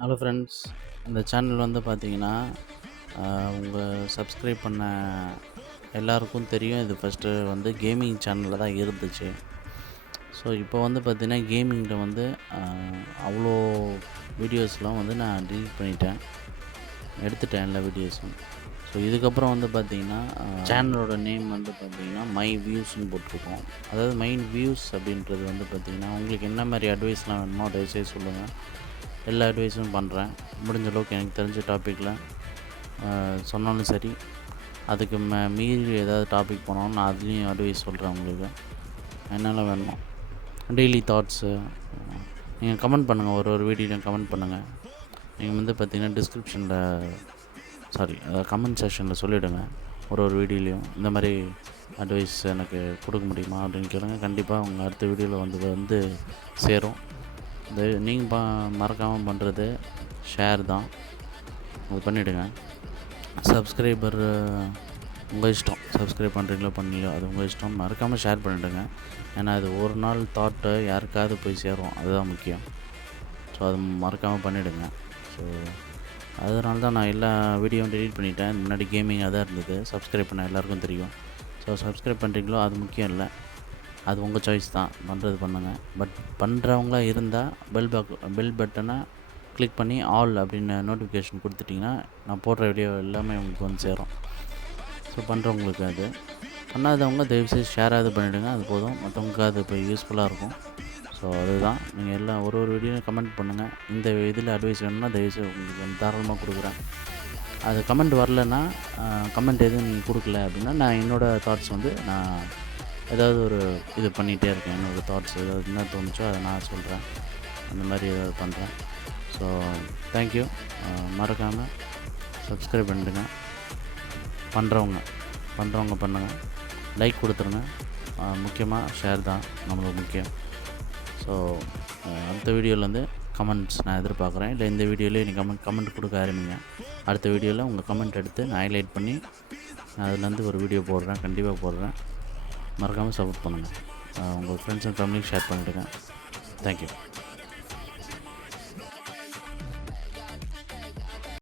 Hello friends. இந்த channel வந்து பார்த்தீங்கன்னா, உங்கள் சப்ஸ்கிரைப் பண்ண எல்லாருக்கும் தெரியும். இது ஃபஸ்ட்டு வந்து கேமிங் சேனலில் தான் இருந்துச்சு. ஸோ இப்போ வந்து பார்த்தீங்கன்னா, கேமிங்கில் வந்து அ அவ்வளோ வீடியோஸ்லாம் வந்து நான் டெலீட் பண்ணிட்டேன். எடுத்துட்டேன் எல்லா வீடியோஸும். ஸோ இதுக்கப்புறம் வந்து பார்த்தீங்கன்னா, சேனலோட நேம் வந்து பார்த்தீங்கன்னா, மை வியூஸ்ன்னு போட்டிருக்கோம். அதாவது மை வியூஸ் அப்படின்றது வந்து பார்த்தீங்கன்னா, உங்களுக்கு என்ன மாரி அட்வைஸ்லாம் வேணுமோ தயவுசெய்து சொல்லுங்கள். எல்லா அட்வைஸும் பண்ணுறேன். முடிஞ்ச அளவுக்கு எனக்கு தெரிஞ்ச டாப்பிக்கில் சொன்னாலும் சரி, அதுக்கு மீறி ஏதாவது டாபிக் போனாலும் நான் அதுலேயும் அட்வைஸ் சொல்கிறேன் உங்களுக்கு. என்னெல்லாம் வேணுமோ டெய்லி தாட்ஸு நீங்கள் கமெண்ட் பண்ணுங்கள். ஒரு வீடியோலையும் கமெண்ட் பண்ணுங்கள். நீங்கள் வந்து பார்த்தீங்கன்னா கமெண்ட் செக்ஷனில் சொல்லிவிடுங்க. ஒரு வீடியோலையும் இந்த மாதிரி அட்வைஸ் எனக்கு கொடுக்க முடியுமா அப்படின்னு கேளுங்க. கண்டிப்பாக உங்கள் அடுத்த வீடியோவில் வந்து சேரும். நீங்கள் மறக்காமல் பண்ணுறது ஷேர் தான். அது பண்ணிவிடுங்க. சப்ஸ்கிரைபர் உங்கள் இஷ்டம். சப்ஸ்கிரைப் பண்ணுறீங்களோ பண்ணலையோ அது உங்கள் இஷ்டம். மறக்காமல் ஷேர் பண்ணிவிடுங்க. ஏன்னா அது ஒரு நாள் தாட்டு யாருக்காவது போய் சேரும். அதுதான் முக்கியம். ஸோ அது மறக்காமல் பண்ணிவிடுங்க. ஸோ அதனால தான் நான் எல்லா வீடியோவும் டெலீட் பண்ணிட்டேன். முன்னாடி கேமிங்காக தான் இருந்தது. சப்ஸ்கிரைப் பண்ண எல்லாருக்கும் தெரியும். ஸோ சப்ஸ்கிரைப் பண்ணுறீங்களோ அது முக்கியம் இல்லை. அது உங்கள் சாய்ஸ் தான். பண்ணுறது பண்ணுங்கள். பட் பண்ணுறவங்களா இருந்தால் பெல் பட்டனை கிளிக் பண்ணி ஆல் அப்படின்னு நோட்டிஃபிகேஷன் கொடுத்துட்டிங்கன்னா நான் போடுற வீடியோ எல்லாமே உங்களுக்கு வந்து சேரும். ஸோ பண்ணுறவங்களுக்கு அது. பண்ணாதவங்க தயவுசெய்து ஷேராவது பண்ணிவிடுங்க. அது போதும். மற்றவங்களுக்கு அது இப்போ யூஸ்ஃபுல்லாக இருக்கும். ஸோ அதுதான். நீங்கள் எல்லாம் ஒரு வீடியோவும் கமெண்ட் பண்ணுங்கள். இந்த இதில் அட்வைஸ் வேணும்னா தயவுசெய்து உங்களுக்கு வந்து தாராளமாக கொடுக்குறேன். அது கமெண்ட் வரலன்னா கமெண்ட் எதுவும் நீங்கள் கொடுக்கல அப்படின்னா நான் என்னோடய தாட்ஸ் வந்து நான் ஏதாவது ஒரு இது பண்ணிகிட்டே இருக்கேன். என்னோடய தாட்ஸ் ஏதாவது என்ன தோணுச்சோ அதை நான் சொல்கிறேன். அந்த மாதிரி ஏதாவது பண்ணுறேன். So thank you. மறக்காமல் சப்ஸ்கிரைப் பண்ணிடுங்க. பண்ணுறவங்க பண்ணுங்கள். லைக் கொடுத்துருங்க. முக்கியமாக ஷேர் தான் நம்மளுக்கு முக்கியம். ஸோ அடுத்த வீடியோவில் கமெண்ட்ஸ் நான் எதிர்பார்க்குறேன். இல்லை இந்த வீடியோவிலே நீங்கள் கமெண்ட் கொடுக்க ஆரம்பிங்க. அடுத்த வீடியோவில் உங்கள் கமெண்ட் எடுத்து நான் ஹைலைட் பண்ணி அதுலேருந்து ஒரு வீடியோ போடுறேன். கண்டிப்பாக போடுறேன். மறக்காமல் சப்போர்ட் பண்ணுங்கள். உங்கள் ஃப்ரெண்ட்ஸ் அண்ட் ஃபேமிலிக்கு ஷேர் பண்ணிவிடுங்க. தேங்க்யூ.